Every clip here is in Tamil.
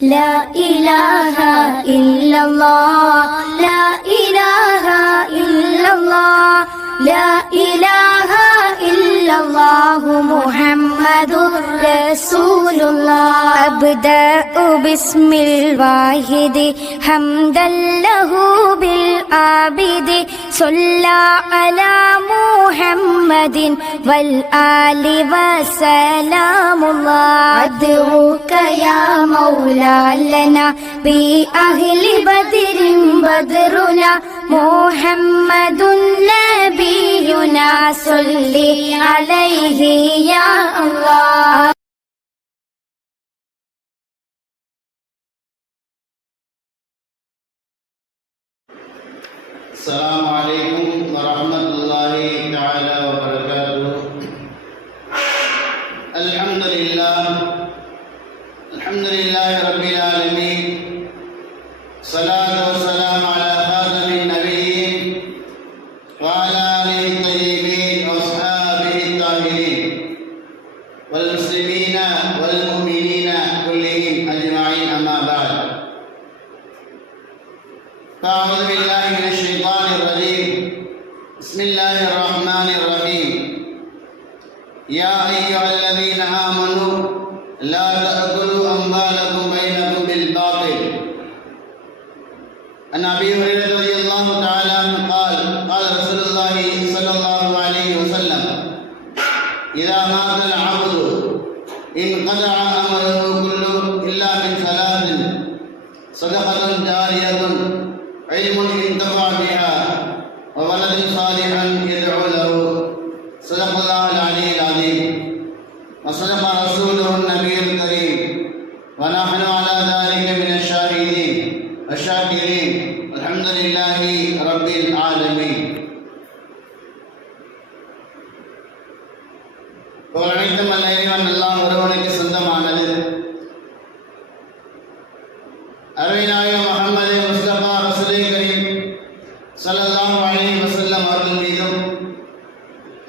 لا إله إلا الله لا إله إلا الله لا إله إلا الله محمد رسول الله أبدأ باسم الواحد حمدا له بالعابد صلى على محمد والآل وسلام الله أدعوك يا مولا لنا بأهل بدر بدرنا محمد نبينا صل عليه يا الله. السلام عليكم ورحمة الله تعالى وبركاته. الحمد لله رب العالمين. صلاة والسلام على خاتم النبيين وعلى آله الطيبين وأصحابه الطاهرين والمسلمين والمؤمنين كلهم أجمعين، أما بعد. أعوذ بالله من الشيطان الرجيم. بسم الله الرحمن الرحيم. يا أيها الذين آمنوا لا تأكلوا أموالكم بينكم بالباطل. عن أبي هريرة رضي الله تعالى عنه قال قال رسول الله صلى الله عليه وسلم: إذا مات العبد انقطع أمره كله إلا من ثلاث: صدقة جارية، علم ينتفع بها، وولد صالح يدعو له. صدق الله العلي العظيم وصدق رسوله النبي الكريم، ونحن على ذلك من الشاهدين الشاكرين. الحمد لله رب العالمين. அனைத்தும் அல்ல இறைவன் எல்லாம் ஒருவனுக்கு சொந்தமானது. அருமைநாயகம் முஹம்மது முஸ்தபா ரசூலே கரீம் ஸல்லல்லாஹு அலைஹி வஸல்லம் அவர்கள் மீதும்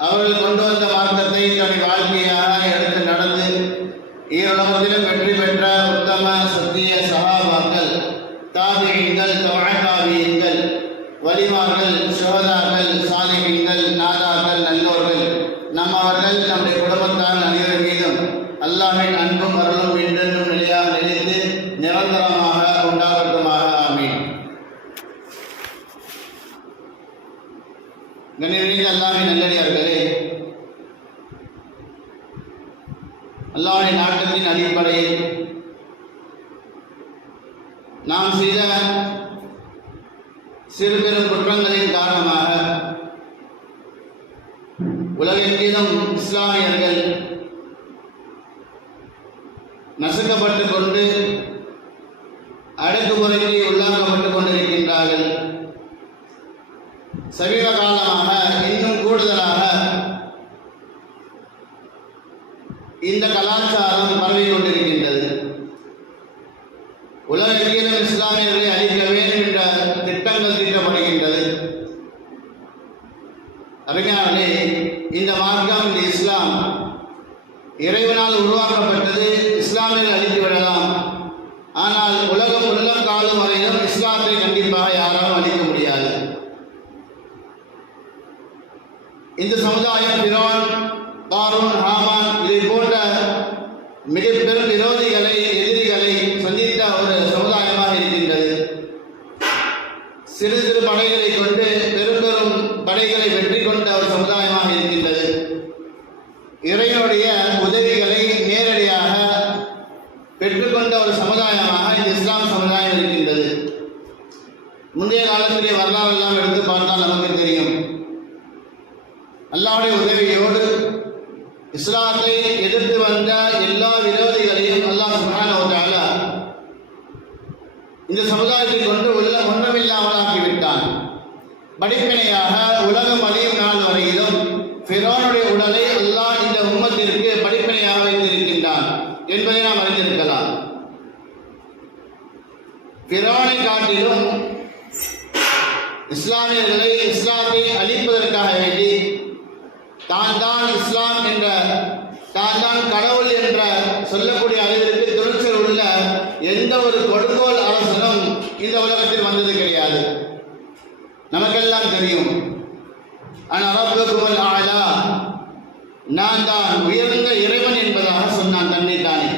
அவர்கள் கொண்டு வந்த மார்க்கத்தை தன்னுடைய வாழ்க்கையாக எடுத்து நடந்து ஈருலகத்திலும் வெற்றி பெற்ற உத்தம சத்திய சஹாபாக்கள், தாபிஈன்கள், தபஅ-தாபிஈன்கள், வலிமார்கள், ஷுஹதாக்கள், சாலிஹீன்கள், நாதாக்கள், நல்லோர்கள், நம்மவர்கள், நம்முடைய குடும்பத்தார் அனைவர் மீதும் அல்லாஹ்வின் அன்பும் அருளும் என்றென்றும் நிலையாக நிலைத்து நிரந்தரமாக உண்டாகட்டுமாக. ஆமீன். கண்ணியமிக்க அல்லாஹ்வின் நல்லடியார்களே, அல்லாஹ்வின் நாட்டத்தின் அடிப்படையில் நாம் செய்த சிறு பெரும் குற்றங்களின் காரணமாக உலகெங்கிலும் இஸ்லாமியர்கள் நசுக்கப்பட்டு கொண்டு அடக்குமுறைக்கு உள்ளாக்கப்பட்டுக் கொண்டிருக்கின்றார்கள். சமீப காலமாக இன்னும் கூடுதலாக இந்த கலாச்சாரம் பரவிக் கொண்டிருக்கின்றது. உலகெங்கிலும் இஸ்லாமியர்களை அழிக்க வேண்டும் என்ற திட்டங்கள் தீட்டப்படுகின்றது. அறிஞர்களே, இந்த மார்க்கம், இந்த இஸ்லாம் இறைவனால் உருவாக்கப்பட்டது. இஸ்லாமியர்கள் அழித்து விடலாம், ஆனால் உலகம் உள்ள காலம் வரையிலும் இஸ்லாத்தை கண்டிப்பாக யாராலும் அழிக்க முடியாது. இந்த சமுதாயம் ஃபிரௌன், காரூன், ஹாமான் இதை போன்ற மிக பெரும் விரோதிகளை, எதிரிகளை சந்தித்த ஒரு சமுதாயமாக இருக்கின்றது. சிறு சிறு படைகளை கொண்டு பெரும் பெரும் படைகளை வெற்றி கொண்ட ஒரு சமுதாயமாக இருக்கின்றது. இறைவனுடைய உதவிகளை நேரடியாக பெற்றுக்கொண்ட ஒரு சமுதாயமாக இந்த இஸ்லாம் சமுதாயம் இருக்கின்றது. முந்தைய காலத்துடைய வரலாறு எல்லாம் எடுத்து பார்த்தால் நமக்கு தெரியும். அல்லாஹ்வுடைய உதவியோடு இஸ்லாத்தை எதிர்த்து வந்த எல்லா விரோதிகளையும் அல்லாஹ் சுப்ஹானஹு வ தஆலா இந்த சமுதாயத்தை கொண்டு ஒன்றுமில்லாமலாக்கிவிட்டான். படிப்பினையாக உலகம் அழியும் நாள் வரையிலும் ஃபிரௌனுடைய உடலை அல்லாஹ் இந்த உம்மத்திற்கு படிப்பினையாக வைத்திருக்கின்றான் என்பதை நாம் அறிந்திருக்கலாம். ஃபிரௌனை காட்டிலும் இஸ்லாமியர்களை, இஸ்லாத்தை அழிப்பதற்காக வேண்டி தான் இஸ்லாம் என்ற, தான் கடவுள் என்ற சொல்லக்கூடிய அளவிற்கு துணிச்சல் உள்ள எந்த ஒரு கொடுங்கோல் அரசனும் இந்த உலகத்தில் வந்தது கிடையாது. நமக்கெல்லாம் தெரியும். ரப்புக்குமுல் ஆலா, நான் தான் உயர்ந்த இறைவன் என்பதாக சொன்னான் தன்னைத்தானே.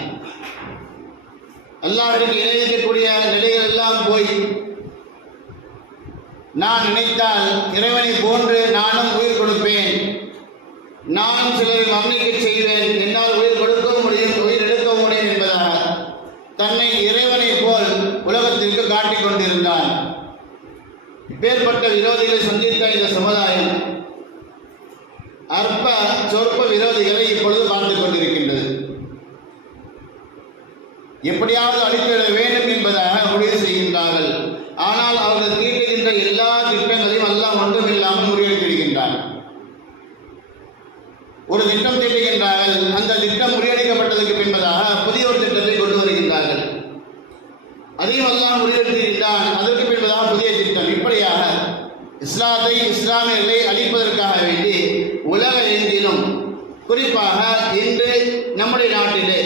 அல்லாஹ்விற்கு இணைக்கக்கூடிய நிலைகள் எல்லாம் போய் நான் நினைத்தால் இறைவனை போன்று நானும் உயிர் கொடுப்பேன், நானும் சிலரை மரணிக்க செய்வேன், என்னால் உயிர் கொடுக்கவும் முடியும், உயிர் எடுக்கவும் முடியும் என்பதாக தன்னை இறைவனை போல் உலகத்திற்கு காட்டிக் கொண்டிருந்தான். இப்பேற்பட்ட விரோதிகளை சந்தித்த இந்த சமுதாயம் அற்ப சொற்ப விரோதிகளை இப்பொழுது பார்த்துக் கொண்டிருக்கின்றது. எப்படியாவது அழித்துவிட வேண்டும் என்பதாக முடிவு செய்கின்றார்கள். ஆனால் அவர்கள் தீட்டுகின்ற எல்லா திட்டங்களையும் அல்லாஹ் ஒன்றுமில்லாமல் முறியடித்திருக்கின்றார். ஒரு திட்டம் தீட்டுகின்றார்கள், அந்த திட்டம் முறியடிக்கப்பட்டதற்கு பின்பதாக புதிய ஒரு திட்டத்தை கொண்டு வருகின்றார்கள். அதையும் அல்லாஹ் முறியடித்திருக்கின்றான், அதற்கு பின்பதாக புதிய திட்டம். இப்படியாக இஸ்லாத்தை, இஸ்லாமியர்களை அழிப்பதற்காக வேண்டி உலக எங்கிலும், குறிப்பாக இன்று நம்முடைய நாட்டிலே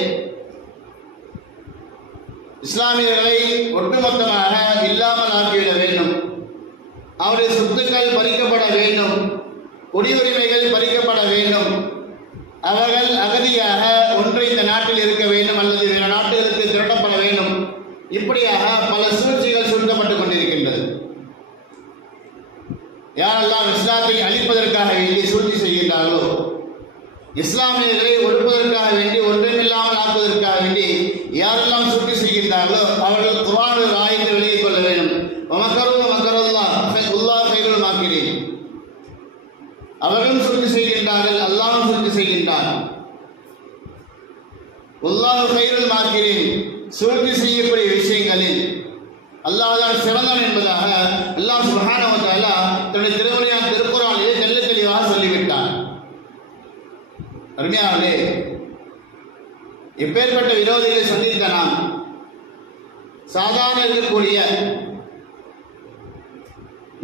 இஸ்லாமியர்களை ஒட்டுமொத்தமாக இல்லாமல் ஆக்கிவிட வேண்டும், அவருடைய சொத்துக்கள் பறிக்கப்பட வேண்டும், குடியுரிமைகள் பறிக்கப்பட வேண்டும், அவர்கள் அகதியாக ஒன்று இந்த நாட்டில் இருக்க வேண்டும் அல்லது வேறு நாடுகளுக்கு திரட்டப்பட வேண்டும். இப்படியாக பல சூழ்ச்சிகள் சுருட்டப்பட்டுக் கொண்டிருக்கின்றது. யாரெல்லாம் இஸ்லாத்தை அழிப்பதற்காக வேண்டி சூழ்ச்சி செய்கின்றார்களோ, இஸ்லாமியர்களை ஒடுப்பதற்காக வேண்டி, ஒன்றுமில்லாமல் ஆக்குவதற்காக வேண்டி யாரெல்லாம் சூழ்ச்சி செய்கின்றார்களோ அவர்கள் குர்ஆனில் ஆயத்தை வெளியே கொள்ள வேண்டும். அவர்களும் சூழ்ச்சி செய்கின்றார்கள், அல்லாஹ்வும் சூழ்ச்சி செய்கின்றார். அல்லாஹ் கைருல் மாக்கிரீன், சூழ்ச்சி செய்யக்கூடிய விஷயங்களில் அல்லாஹ் தான் சிறந்தவன் என்பதாக அல்லாஹ் சுப்ஹானஹு வ தஆலா தன்னுடைய திருமறையான திருக்குர்ஆனிலே தெள்ளத் தெளிவாக சொல்லிவிட்டார். அருமையானவர்களே, இப்பேற்பட்ட விரோதிகளை சந்தித்த நாம் சாதாரண இருக்கக்கூடிய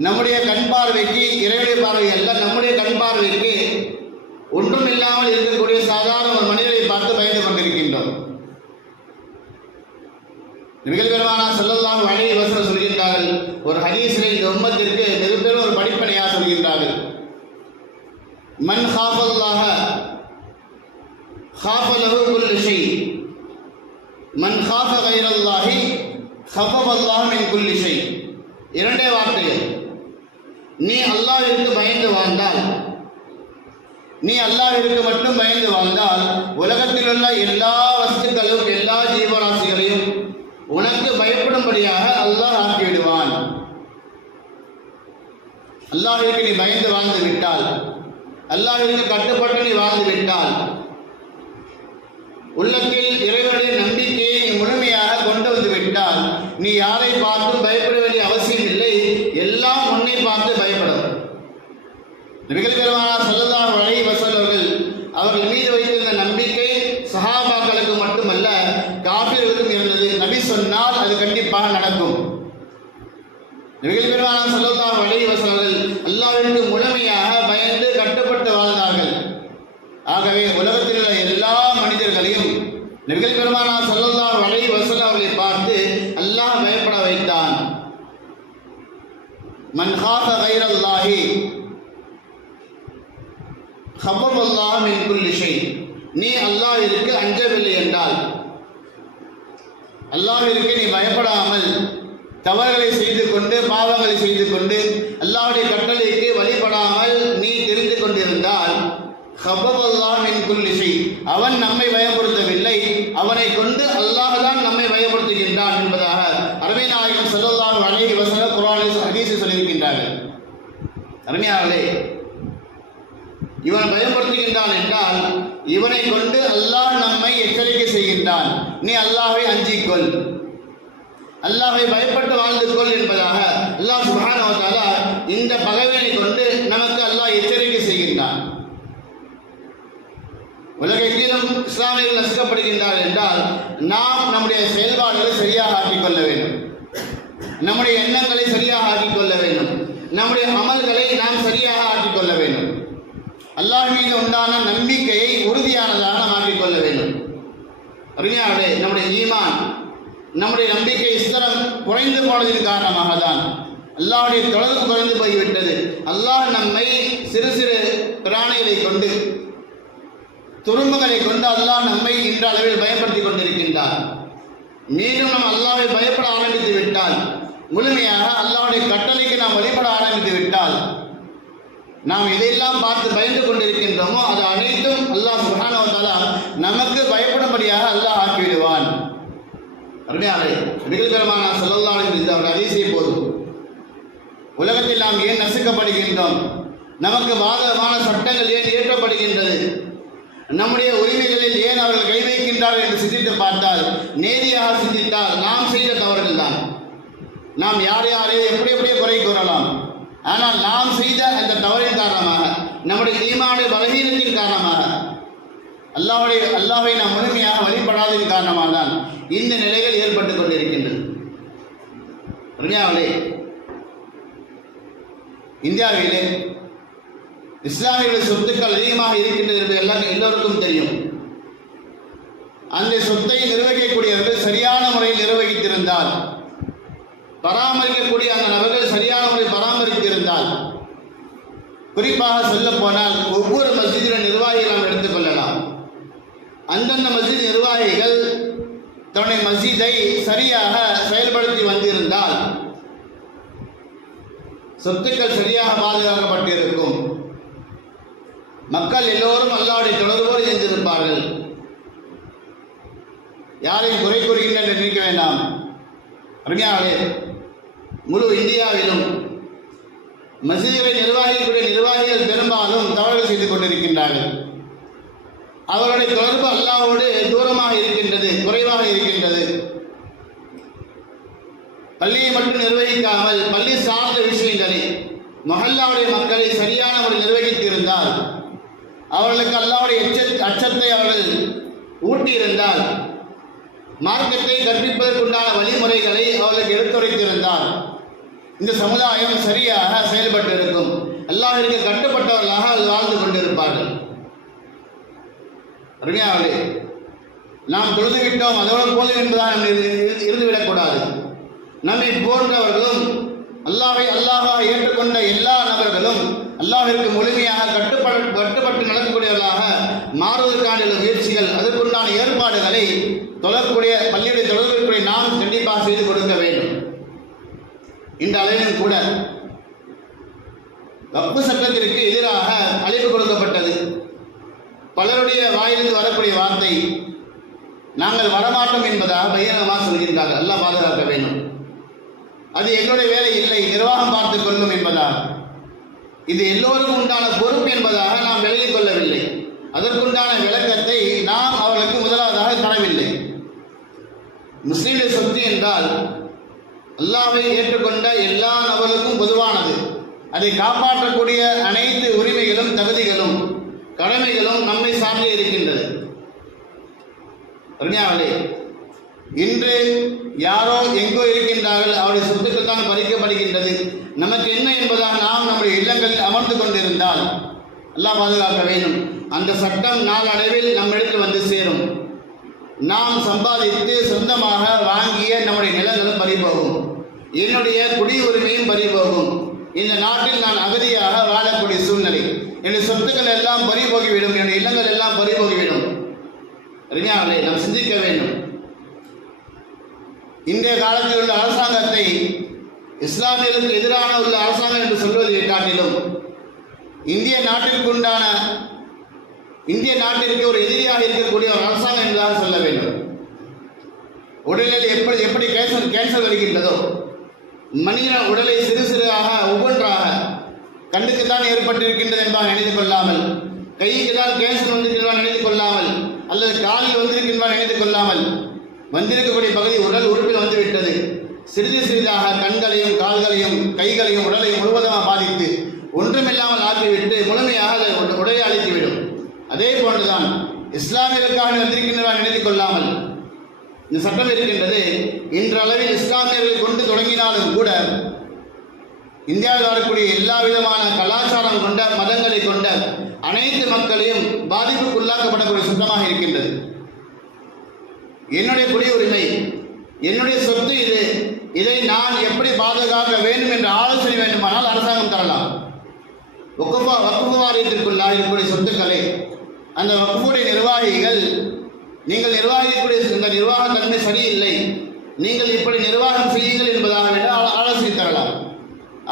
நம்முடைய கண் பார்வைக்கு, இறைவனுடைய பார்வை அல்ல, நம்முடைய கண் பார்வைக்கு ஒன்றும் இல்லாமல் இருக்கக்கூடிய சாதாரண ஒரு மனிதரை பார்த்து பயந்து கொண்டிருக்கின்றோம். நபிகள் பெருமானார் ஸல்லல்லாஹு அலைஹி வஸல்லம் சொல்கின்றார்கள், ஒரு ஹதீஸில் இந்த உம்மத்திற்கு மிகப்பெரும் ஒரு படிப்பனையாக சொல்கின்றார்கள். மன் ஹாஃபல்லாஹ خاف له كل شيء من خاف غير الله خفف الله من كل شيء. இரண்டே வார்த்தைகள். நீ அல்லாஹ்விற்கு பயந்து வாழ்ந்தால், நீ அல்லாஹ்விற்கு மட்டும் பயந்து வாழ்ந்தால் உலகத்தில் உள்ள எல்லா வஸ்துக்களும், எல்லா ஜீவராசிகளையும் உனக்கு பயப்படும்படியாக அல்லாஹ் ஆக்கிவிடுவான். அல்லாஹ்விற்கு நீ பயந்து வாழ்ந்து விட்டால், அல்லாஹ்விற்கு கட்டுப்பட்டு நீ வாழ்ந்து விட்டால், உள்ளத்தில் இறைவனுடைய நம்பிக்கையை நீ முழுமையாக கொண்டு வந்து விட்டால், நீ யாரை பார்த்தும் பயப்பட வேண்டிய அவசியம் இல்லை, எல்லாம் உன்னை பார்த்து பயப்படும். நபிகள் பெருமானார் ஸல்லல்லாஹு அலைஹி வஸல்லம் அவர்கள் மீது வைத்திருந்த நம்பிக்கை சஹாபாக்களுக்கு மட்டுமல்ல, காஃபிர்களுக்கும் இருந்தது. நபி சொன்னால் அது கண்டிப்பாக நடக்கும். நபிகள் பெருமானார் ஸல்லல்லாஹு அலைஹி வஸல்லம் அல்லாஹ்விற்கு முழுமையாக பயந்து கட்டுப்பட்டு வாழ்ந்தார்கள். ஆகவே உலகத்தில் உள்ள எல்லா மனிதர்களையும் நபிகள் பெருமானார் ஸல்லல்லாஹு அலைஹி வஸல்லம் அவர்களை பார்த்து அல்லாஹ் பயப்பட வைத்தான். மன் காஃப கைரல்லாஹி ஹஃபல்லாஹு மின் குல்லி ஷை. நீ அல்லாஹ்விற்கு அஞ்சவில்லை என்றால், அல்லாஹ்விற்கு நீ பயப்படாமல் தவறுகளை செய்து கொண்டு, பாவங்களை செய்து கொண்டு, அல்லாஹ்வுடைய கட்டளைக்கு வழிபடாமல் நீ தெரிந்து கொண்டிருந்தால், ஹஃபல்லாஹு மின் குல்லி ஷை, அவன் நம்மை பயமுறுத்தவில்லை, அவனை கொண்டு அல்லாஹ் தான் நம்மை பயமுறுத்துகின்றான் என்பதாக அருமை நாயகம் ஸல்லல்லாஹு அலைஹி வஸல்லம் குர்ஆனில் ஹதீஸில் சொல்லியிருக்கின்றார்கள். அருமையானவர்களே, இவன் பயமுறுத்துகின்றான் என்றால் இவனை கொண்டு அல்லாஹ் நம்மை எச்சரிக்கை செய்கின்றான். நீ அல்லாஹ்வை அஞ்சிக்கொள், அல்லாஹ்வை பயப்பட்டு வாழ்ந்து கொள் என்பதாக அல்லாஹ் சுப்ஹானஹு வ தஆலா இந்த பகைவனை கொண்டு நமக்கு அல்லாஹ் எச்சரிக்கை செய்கின்றான். உலகெங்கிலும் இஸ்லாமியர்கள் நசுக்கப்படுகின்றார்கள் என்றால் நாம் நம்முடைய செயல்பாடுகளை சரியாக ஆக்கிக்கொள்ள வேண்டும், நம்முடைய எண்ணங்களை சரியாக ஆக்கிக்கொள்ள வேண்டும், நம்முடைய அமல்களை நாம் சரியாக ஆக்கிக்கொள்ள வேண்டும், அல்லாஹ் மீது உண்டான நம்பிக்கையை உறுதியானதாக நாம் ஆக்கிக்கொள்ள வேண்டும். அருமையானவர்களே, நம்முடைய ஈமான் நம்முடைய நம்பிக்கை ஸ்திரம் குறைந்து போனதின் காரணமாக தான் அல்லாஹ்வுடைய தொடர்பு குறைந்து போய்விட்டது. அல்லாஹ் நம்மை சிறு சிறு பிராணிகளை கொண்டு, துரும்புகளை கொண்டு அல்லாஹ் நம்மை இன்ற அளவில் பயன்படுத்தி கொண்டிருக்கின்றார். மீண்டும் நாம் அல்லாஹ்வை பயப்பட ஆரம்பித்து விட்டால், முழுமையாக அல்லாஹ்வுடைய கட்டளைக்கு நாம் வழிபட ஆரம்பித்து விட்டால், நாம் இதையெல்லாம் பார்த்து பயந்து கொண்டிருக்கின்றோமோ அது அனைத்தும் அல்லாஹ் சுப்ஹானஹு வ தஆலா நமக்கு பயப்படும்படியாக அல்லாஹ் ஆக்கிவிடுவான். அருமையாளே, நபிகள் பெருமானார் ஸல்லல்லாஹு அலைஹி வஸல்லம் இந்த ஹதீஸை போதும் உலகத்தில் நாம் ஏன் நசுக்கப்படுகின்றோம், நமக்கு பாதகமான சட்டங்கள் ஏன் இயற்றப்படுகின்றது, நம்முடைய உரிமைகளில் ஏன் அவர்கள் கை வைக்கின்றார்கள் என்று சிந்தித்து பார்த்தால், நேதியாக சிந்தித்தால் நாம் செய்த தவறுகள் தான். நாம் யாரையும் எப்படியே குறை கூறலாம். ஆனால் நாம் செய்த அந்த தவறின் காரணமாக, நம்முடைய ஈமானுடைய பலகீனத்தின் காரணமாக, அல்லாஹ்வை நாம் முழுமையாக வழிபடாததின் காரணமாக தான் இந்த நிலைகள் ஏற்பட்டுக் கொண்டிருக்கின்றது. இந்தியாவிலே இஸ்லாமிய சொத்துக்கள் அதிகமாக இருக்கின்றது என்று எல்லோருக்கும் தெரியும். அந்த சொத்தை நிர்வகிக்கக்கூடியவர்கள் சரியான முறையில் நிர்வகித்திருந்தால், பராமரிக்கக்கூடிய அந்த நபர்கள் சரியான முறையில் பராமரித்திருந்தால், குறிப்பாக சொல்ல போனால் ஒவ்வொரு மஸ்ஜிதின் நிர்வாகிகள் நாம் எடுத்துக்கொள்ளலாம். அந்தந்த மஸ்ஜித் நிர்வாகிகள் தன்னுடைய மஸ்ஜிதை சரியாக செயல்படுத்தி வந்திருந்தால் சொத்துக்கள் சரியாக பாதுகாக்கப்பட்டிருக்கும். மக்கள் எல்லோரும் அல்லாஹ்வுடைய தொடர்போடு சென்றிருப்பார்கள். யாரையும் குறை கூறுகின்றனர் என்று நினைக்க வேண்டாம். அருமையாளே, முழு இந்தியாவிலும் மஸ்ஜிதுகளை நிர்வாகிக்கக்கூடிய நிர்வாகிகள் பெரும்பாலும் தவறுகள் செய்து கொண்டிருக்கின்றார்கள். அவருடைய தொடர்பு அல்லாஹ்வோடு தூரமாக இருக்கின்றது, குறைவாக இருக்கின்றது. பள்ளியை மட்டும் நிர்வகிக்காமல் பள்ளி சார்ந்த விஷயங்களை, மஹல்லாவுடைய மக்களை சரியான முறையில் நிர்வகித்திருந்தால், அவர்களுக்கு அல்லாஹ்வுடைய அச்சத்தை அவர்கள் ஊட்டியிருந்தால், மார்க்கத்தை கற்பிப்பதற்குண்டான வழிமுறைகளை அவர்களுக்கு எடுத்துரைத்திருந்தால், இந்த சமுதாயம் சரியாக செயல்பட்டிருக்கும். அல்லாஹ்விற்கு கட்டுப்பட்டவர்களாக வாழ்ந்து கொண்டிருப்பார்கள். அருமையாளே, நாம் தொழுதுவிட்டோம் அதோடு போதும் என்பதாக இருந்துவிடக்கூடாது. நம்மை போன்றவர்களும் அல்லாஹாக ஏற்றுக்கொண்ட எல்லா நபர்களும் அல்லாஹ்விற்கு முழுமையாக கட்டுப்பட்டு நடக்கக்கூடியவர்களாக மாறுவதற்கான முயற்சிகள், அதற்குண்டான ஏற்பாடுகளை பள்ளியுடைய தொடர்புடைய நாம் கண்டிப்பாக செய்து கொடுக்க வேண்டும். இந்த அளவிலும் கூட வக்ஃப் சட்டத்திற்கு எதிராக அழைப்பு கொடுக்கப்பட்டது. பலருடைய வாயிலிருந்து வரக்கூடிய வார்த்தை, நாங்கள் வரமாட்டோம் என்பதாக பகிரங்கமாக சொல்கின்றார்கள். அல்லாஹ் பாதுகாக்க வேண்டும். அது எங்களுடைய வேலை இல்லை, நிர்வாகம் பார்த்துக் கொள்ளும் என்பதாக, இது எல்லோருக்கும் உண்டான பொறுப்பு என்பதாக நாம் விலகிக் கொள்ளவில்லை. அதற்குண்டான விளக்கத்தை நாம் அவர்களுக்கு முதலாவதாக தரவில்லை. முஸ்லீம்கள் சொத்து என்றால் அல்லாஹ்வை ஏற்றுக்கொண்ட எல்லா நபர்களுக்கும் பொதுவானது. அதை காப்பாற்றக்கூடிய அனைத்து உரிமைகளும் தகுதிகளும் கடமைகளும் நம்மை சார்ந்தே இருக்கின்றது. இன்று யாரோ எங்கோ இருக்கின்றார்கள், அவருடைய சொத்துக்கள் தான் பறிக்கப்படுகின்றது, நமக்கு என்ன என்பதாக நாம் நம்முடைய இல்லங்களில் அமர்ந்து கொண்டிருந்தால் அல்லாஹ் பாதுகாக்க வேண்டும். அந்த சட்டம் நாளடைவில் நம்மிடத்தில் வந்து சேரும். நாம் சம்பாதித்து சொந்தமாக வாங்கிய நம்முடைய நிலங்களும் பறிபோகும், என்னுடைய குடியுரிமையும் பறிபோகும். இந்த நாட்டில் நான் அகதியாக வாழக்கூடிய சூழ்நிலை, என்னுடைய சொத்துக்கள் எல்லாம் பறிபோகிவிடும், என்னுடைய இல்லங்கள் எல்லாம் பறிபோகிவிடும். அறிஞர்களே, நாம் சிந்திக்க வேண்டும். இன்றைய காலத்தில் உள்ள அரசாங்கத்தை இஸ்லாமியர்களுக்கு எதிரான உள்ள அரசாங்கம் என்று சொல்வதை காட்டிலும் இந்திய நாட்டிற்கு ஒரு எதிரியாக இருக்கக்கூடிய ஒரு அரசாங்கம் என்பதாக சொல்ல வேண்டும். உடலில் எப்படி கேன்சர் வருகின்றதோ, மனித உடலை சிறு சிறுதாக ஒவ்வொன்றாக கண்ணுக்குத்தான் ஏற்பட்டிருக்கின்றது என்பதாக நினைத்துக் கொள்ளாமல், கைக்கு தான் கேன்சர் வந்திருக்கின்றன நினைத்துக் கொள்ளாமல், அல்லது காலில் வந்திருக்கின்றன நினைத்துக் கொள்ளாமல், வந்திருக்கக்கூடிய பகுதி உடல் உறுப்பில் வந்துவிட்டது, சிறிது சிறிதாக கண்களையும் கால்களையும் கைகளையும் உடலையும் முழுவதுமாக பாதித்து ஒன்றுமில்லாமல் ஆக்கிவிட்டு முழுமையாக உடலை அழித்துவிடும். அதே போன்றுதான் இஸ்லாமியர்களுக்காக வந்திருக்கின்றன நினைத்துக் கொள்ளாமல் இந்த சட்டம் இருக்கின்றது. இன்றளவில் இஸ்லாமியர்கள் கொண்டு தொடங்கினாலும் கூட இந்தியாவில் வரக்கூடிய எல்லா விதமான கலாச்சாரம் கொண்ட மதங்களை கொண்ட அனைத்து மக்களையும் பாதிப்புக்குள்ளாக்கப்படக்கூடிய சட்டமாக இருக்கின்றது. என்னுடைய குடியுரிமை என்னுடைய சொத்து இது, இதை நான் எப்படி பாதுகாக்க வேண்டும் என்ற ஆலோசனை வேண்டுமானால் அரசாங்கம் தரலாம். வக்ஃபு வாரியத்திற்குள்ளாக இருக்கக்கூடிய சொத்துக்களை அந்த வக்ஃபுடைய நிர்வாகிகள், நீங்கள் நிர்வாகிக்கக்கூடிய இந்த நிர்வாக தன்மை சரியில்லை, நீங்கள் இப்படி நிர்வாகம் செய்யுங்கள் என்பதாக ஆலோசனை தரலாம்.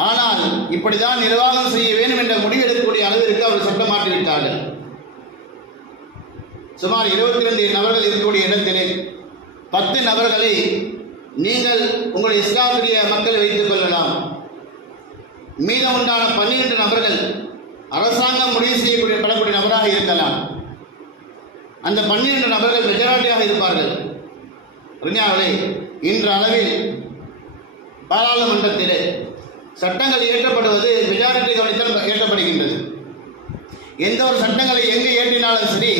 ஆனால் இப்படிதான் நிர்வாகம் செய்ய வேண்டும் என்ற முடிவெடுக்கக்கூடிய அளவிற்கு அவர் சட்டம் மாற்றிவிட்டார்கள். சுமார் 22 நபர்கள் இருக்கக்கூடிய இடத்திலே 10 நபர்களை நீங்கள் உங்களுடைய இஸ்லாமிய மக்களை வைத்துக் கொள்ளலாம். மீதம் உண்டான 12 நபர்கள் அரசாங்கம் முடிவு செய்யப்படக்கூடிய நபராக இருக்கலாம். அந்த 12 நபர்கள் மெஜாரிட்டியாக இருப்பார்கள். இன்று அளவில் பாராளுமன்றத்திலே சட்டங்கள் இயற்றப்படுவது மெஜாரிட்டி கவனித்தால் இயற்றப்படுகின்றது. எந்த ஒரு சட்டங்களை எங்கு இயற்றினாலும் சரி,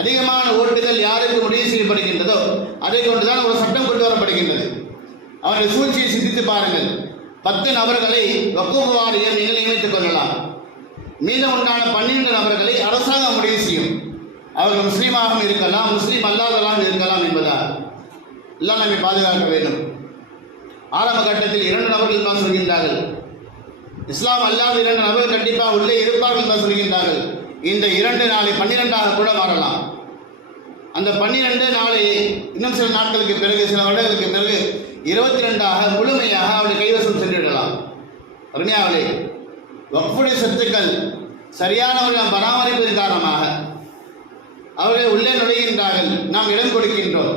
அதிகமான ஓட்டுகள் யாருக்கு முடிவு செய்யப்படுகின்றதோ அதை கொண்டுதான் ஒரு சட்டம் கொண்டு வரப்படுகின்றது. அவருடைய சூழ்ச்சியை சிந்தித்து பாருங்கள். 10 நபர்களை வக்ஃபு வாரியம் நீங்கள் நியமித்துக் கொள்ளலாம். மீதம் உண்டான 12 நபர்களை அரசாங்கம் முடிவு செய்யும். அவர்கள் முஸ்லீமாகவும் இருக்கலாம், முஸ்லீம் அல்லாதவர்களாகவும் இருக்கலாம் என்பதால் எல்லாம் நம்மை பாதுகாக்க வேண்டும். ஆரம்ப கட்டத்தில் 2 நபர்கள் தான் சொல்கின்றார்கள். இஸ்லாம் அல்லாத 2 நபர்கள் கண்டிப்பாக உள்ளே இருப்பார்கள் தான் சொல்கின்றார்கள். இந்த 2 நாளை 12ஆக கூட மாறலாம். அந்த 12 நாளை இன்னும் சில நாட்களுக்கு பிறகு, சில வருடங்களுக்கு பிறகு 22ஆக முழுமையாக அவருடைய கைவசம் சென்றுவிடலாம். அருமையாவளே, வக்ஃபுடைய சொத்துக்கள் சரியானவர்கள் பராமரிப்பதன் காரணமாக அவர்கள் உள்ளே நுழைகின்றார்கள், நாம் இடம் கொடுக்கின்றோம்.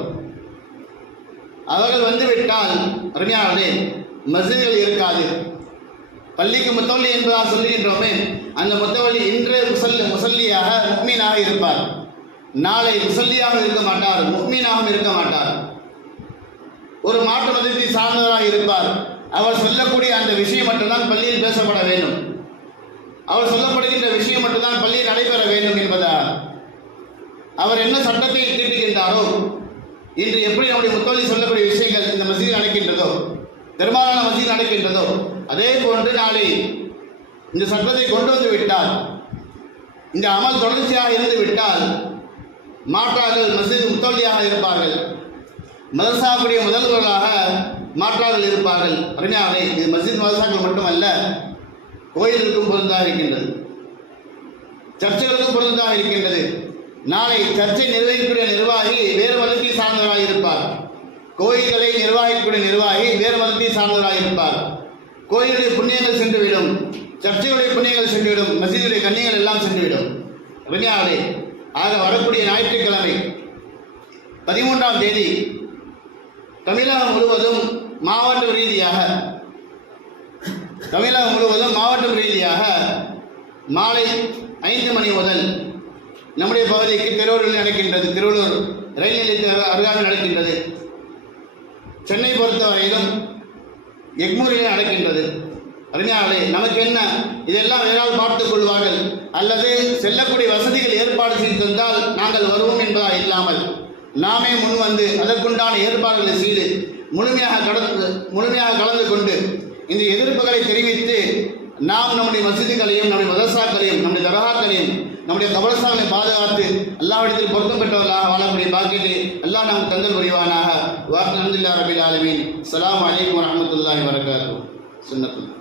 அவர்கள் வந்துவிட்டால் அருமையானவர்களே, மஸ்ஜிதுகள் இருக்காது. பள்ளிக்கு முத்தவல்லி என்பதாக சொல்லுகின்றோமே, அந்த முத்தவல்லி இன்று முசல்லியாக முக்மீனாக இருப்பார், நாளை முசல்லியாக இருக்க மாட்டார், முக்மீனாகவும் இருக்க மாட்டார். ஒரு மாற்று மதத்தை சார்ந்தவராக இருப்பார். அவர் சொல்லக்கூடிய அந்த விஷயம் மட்டும்தான் பள்ளியில் பேசப்பட வேண்டும், அவர் சொல்லப்படுகின்ற விஷயம் மட்டும்தான் பள்ளியில் நடைபெற வேண்டும் என்பதால் அவர் என்ன சட்டத்தை தீட்டுகின்றாரோ, இன்று எப்படி நம்முடைய முத்தவல்லி சொல்லக்கூடிய விஷயங்கள் இந்த மஸ்ஜிதில் நடக்கின்றதோ, பெரும்பாலான மஸ்ஜிதில் நடக்கின்றதோ, அதே போன்று நாளை இந்த சட்டத்தை கொண்டு வந்து விட்டால், இந்த அமல் தொடர்ச்சியாக இருந்து விட்டால், மாற்றார்கள் மஸ்ஜித் முத்தவல்லியாக இருப்பார்கள், மதரசாவுடைய முதல்வர்களாக மாற்றார்கள் இருப்பார்கள். அருமையாகவே, இது மஸ்ஜித் மதரசாக்கள் மட்டுமல்ல, கோயிலுக்கும் பொருந்தாக இருக்கின்றது, சர்ச்சைகளுக்கும் பொருந்தாக இருக்கின்றது. நாளை சர்ச்சை நிர்வகிக்கக்கூடிய நிர்வாகி வேறு மதத்தை சார்ந்தவராக இருப்பார், கோயில்களை நிர்வகிக்கக்கூடிய நிர்வாகி வேறு மதத்தை சார்ந்தவராக இருப்பார். கோயிலுடைய புண்ணியங்கள் சென்றுவிடும், சர்ச்சைகளுடைய புண்ணியங்கள் சென்றுவிடும், மசீதுடைய கண்ணியங்கள் எல்லாம் சென்றுவிடும். அருமையாகவே, ஆக வரக்கூடிய ஞாயிற்றுக்கிழமை 13ஆம் தேதி தமிழகம் முழுவதும் மாவட்ட ரீதியாக மாலை 5 மணி முதல் நம்முடைய பகுதிக்கு திருவள்ளூரில் நடக்கின்றது. திருவள்ளூர் ரயில் நிலையத்தை அருகாமையில் நடக்கின்றது. சென்னை பொறுத்தவரையிலும் எக்மூரிலே நடக்கின்றது. அருமையாளே, நமக்கு என்ன, இதெல்லாம் வேறால் பார்த்துக் கொள்வார்கள் அல்லது செல்லக்கூடிய வசதிகள் ஏற்பாடு செய்து தந்தால் நாங்கள் வருவோம் என்பதாக இல்லாமல் நாமே முன் வந்து அதற்குண்டான ஏற்பாடுகளை செய்து முழுமையாக கலந்து கொண்டு இந்த எதிர்ப்புகளை தெரிவித்து நாம் நம்முடைய மஸ்ஜிதுகளையும் நம்முடைய மதரசாக்களையும் நம்முடைய தர்காக்களையும் நம்முடைய கபரஸ்தானை பாதுகாத்து அல்லாஹ்விடத்தில் பொருத்தம் பெற்றவர்களாக வாழக்கூடிய பாக்கியத்தை அல்லாஹ் நாம் தந்தல் புரிவானாக. வாக்கு அல்ஹம்துலில்லாஹி ரப்பில் ஆலமீன். அஸ்ஸலாமு அலைக்கும் வரஹ்மத்துல்லாஹி வபரகாத்துஹு. சுன்னத்துல்லாஹ்.